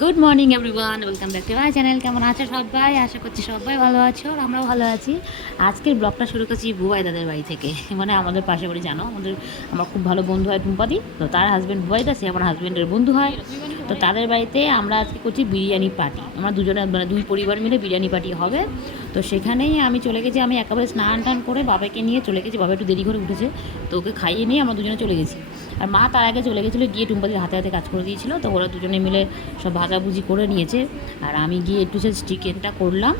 Good morning everyone welcome back to my channel কেমন আছো সবাই? আশা করছি সবাই ভালো আছো, আর আমরাও ভালো আছি। আজকের ব্লগটা শুরু করছি বুবাই দাদের বাড়ি থেকে। মানে আমাদের পাশে বাড়ি, জানো? আমাদের, আমার খুব ভালো বন্ধু হয় টুম্পাদি তো তার হাজব্যান্ড বুবাই দা সে আমার হাজব্যান্ডের বন্ধু হয়। তো তাদের বাড়িতে আমরা আজকে করছি বিরিয়ানি পার্টি আমরা দুজনে মানে দুই পরিবার মিলে বিরিয়ানি পার্টি হবে। তো সেখানেই আমি চলে গেছি। আমি একেবারে স্নান টান করে বাবাকে নিয়ে চলে গেছি। বাবা একটু দেরি করে উঠেছে। তো ওকে খাইয়ে নিয়ে আমরা দুজনে চলে গেছি। আর মা তার আগে চলে গেছিল, গিয়ে টুম্পাদির হাতে হাতে কাজ করে দিয়েছিলো। তো ওরা দুজনে মিলে সব ভাজাভুজি করে নিয়েছে। আর আমি গিয়ে একটু সে চিকেনটা করলাম।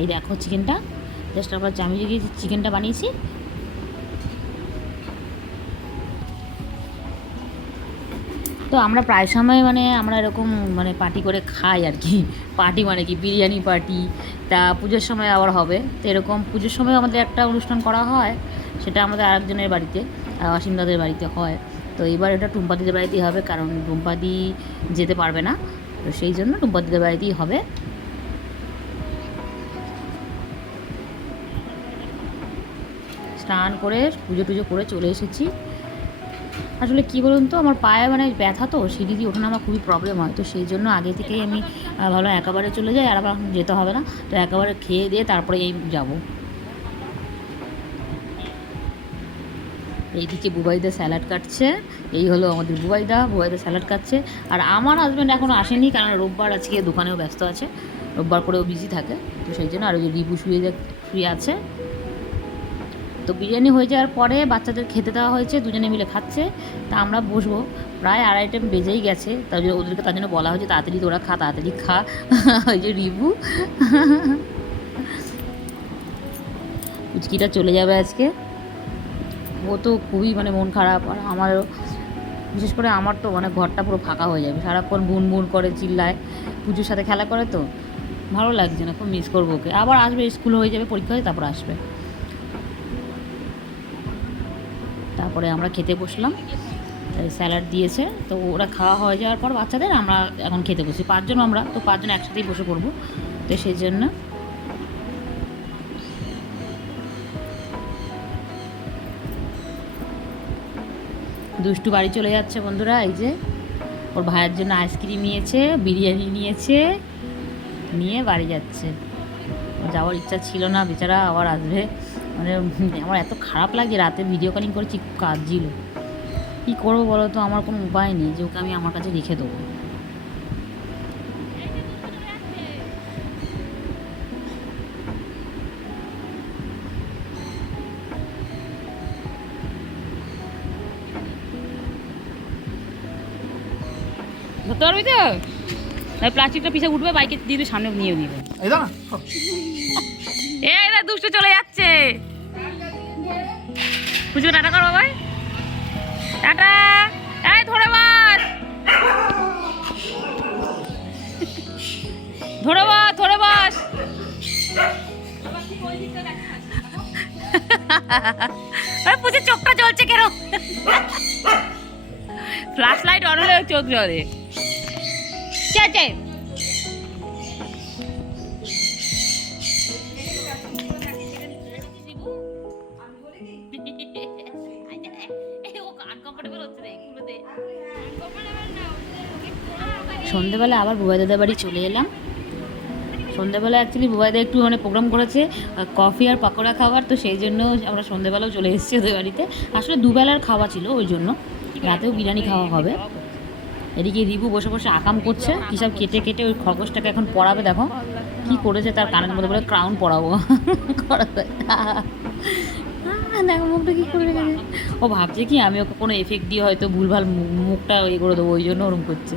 এই দেখো চিকেনটা জাস্ট আমরা চামিজে গিয়ে চিকেনটা বানিয়েছি। তো আমরা প্রায় সময় মানে আমরা এরকম মানে পার্টি করে খাই আর কি। পার্টি মানে কি? বিরিয়ানি পার্টি তা পুজোর সময় আবার হবে। তো এরকম পুজোর সময় আমাদের একটা অনুষ্ঠান করা হয়, সেটা আমাদের আরেকজনের বাড়িতে। অসীম দাদের বাড়িতে হয়। তো এবার এটা টুম্পাদিদের বাড়িতেই হবে, কারণ টুম্পাদি যেতে পারবে না। তো সেই জন্য টুম্পাদিদের বাড়িতেই হবে। স্নান করে, পুজো টুজো করে চলে এসেছি। আসলে কী বলুন তো, আমার পায়ে মানে ব্যথা তো, সিঁড়ি দিয়ে ওঠানো আমার খুবই প্রবলেম হয়। তো সেই জন্য আগে থেকেই আমি ভালো একেবারে চলে যাই, আর এখন যেতে হবে না। তো একেবারে খেয়ে দিয়ে তারপরে এই যাব। এইদিকে বুবাইদা স্যালাড কাটছে, এই হলো আমাদের বুবাইদা বুবাইদা স্যালাড কাটছে। আর আমার হাজব্যান্ড এখনও আসেনি, কারণ রোববার আজকে দোকানেও ব্যস্ত আছে, রোববার করেও বিজি থাকে। তো সেই জন্য আর ওই যে রিবু শুয়ে যা- শুয়ে আছে। তো বিরিয়ানি হয়ে যাওয়ার পরে বাচ্চাদের খেতে দেওয়া হয়েছে, দুজনে মিলে খাচ্ছে। তা আমরা বসবো। প্রায় আড়াই টাইম বেজেই গেছে। তার জন্য ওদেরকে, তার জন্য বলা হয়েছে, তাড়াতাড়ি তোরা খা, তাড়াতাড়ি খা। ওই যে রিবু উচকিটা চলে যাবে আজকে। ও তো খুবই মানে মন খারাপ আর আমারও, বিশেষ করে আমার তো মানে ঘরটা পুরো ফাঁকা হয়ে যাবে সারাক্ষণ বুন বুন করে, চিল্লায়। পুজোর সাথে খেলা করে তো ভালো লাগছে না, খুব মিস করব ওকে। আবার আসবে, স্কুল হয়ে যাবে, পরীক্ষা হয়ে তারপর আসবে। তারপরে আমরা খেতে বসলাম। স্যালাড দিয়েছে। তো ওরা খাওয়া হয়ে যাওয়ার পর বাচ্চাদের আমরা এখন খেতে বসি। পাঁচজন আমরা, তো পাঁচজন একসাথেই বসে পড়ব। তো সেই জন্য দুষ্টু বাড়ি চলে যাচ্ছে বন্ধুরা, এই যে। ওর ভাইয়ের জন্য আইসক্রিম নিয়েছে, বিরিয়ানি নিয়েছে, নিয়ে বাড়ি যাচ্ছে। যাওয়ার ইচ্ছা ছিল না, বেচারা আবার আসবে। মানে আমার এত খারাপ লাগে, রাতে ভিডিও কলিং করেছি কাজ ছিল কী করব বলো তো, আমার কোনো উপায় নেই, যে ওকে আমি আমার কাছে রেখে দেবো। ধরতে পারবি তো? প্লাস্টিকটা পিছে উঠবে বাইকে দিয়ে সামনে নিয়ে নিবে। এই দাও না দুষ্টু চলে যাচ্ছে। পুজো টাটা কর বাবাই। টাটা। এই ধরে বাস ধরে বাস ধরে বাস। পুজোর চোখটা জ্বলছে কেন? ফ্ল্যাশ লাইট অন হলে চোখ জ্বলে। আছে। সন্ধেবেলা আবার বুবাই দাদার বাড়ি চলে এলাম। সন্ধেবেলা অ্যাকচুয়ালি বুবাইদা একটু মানে প্রোগ্রাম করেছে কফি আর পাকোড়া খাবার তো সেই জন্য আমরা সন্ধেবেলাও চলে এসেছি ওদের বাড়িতে। আসলে দুবেলার খাওয়া ছিল ওই জন্য। রাতেও বিরিয়ানি খাওয়া হবে। এদিকে রিবু বসে বসে আকাম করছে। কী সব কেটে কেটে ওই খরগোশটাকে এখন পড়াবে দেখো। কি করেছে তার কানের মধ্যে বলে ক্রাউন পড়াবো করাবে দেখো মুখটা কি করে রেখেছে ও ভাবছে কি, আমি ওকে কোনো এফেক্ট দিয়ে হয়তো ভুলভাল মুখটা ইয়ে করে দেবো, ওই জন্য ওরম করছে।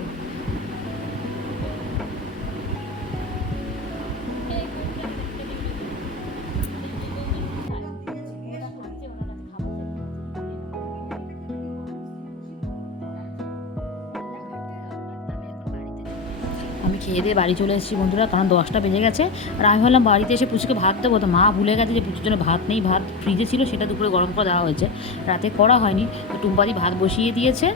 আমি খেয়ে দিয়ে বাড়ি চলে এসেছি বন্ধুরা, কারণ দশটা বেজে গেছে। আর আমি ভাবলাম বাড়িতে এসে পুচুকে ভাত দেবো, তো মা ভুলে গেছে যে পুচুর জন্য ভাত নেই, ভাত ফ্রিজে ছিল, সেটা দুপুরে গরম করে দেওয়া হয়েছে। রাতে করা হয়নি, তো টুম্পাদি ভাত বসিয়ে দিয়েছে,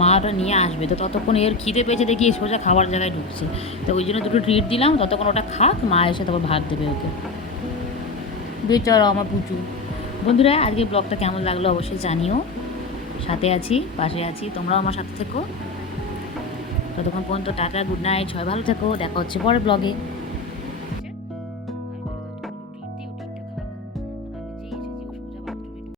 মা ওটা নিয়ে আসবে। তো ততক্ষণ এর খিদে পেয়েছে, দেখি সোজা খাবার জায়গায় ঢুকছে। তো ওই জন্য দুটো ট্রিট দিলাম, ততক্ষণ ওটা খাক, মা এসে তারপর ভাত দেবে ওকে। বেচারা আমার পুচু। বন্ধুরা আজকে ব্লগটা কেমন লাগল অবশ্যই জানিও। সাথে আছি, পাশে আছি, তোমরাও আমার সাথে থেকো। ততক্ষণ পর্যন্ত টাটা গুড নাইট সবাই ভালো থাকো দেখা হচ্ছে পরের ব্লগে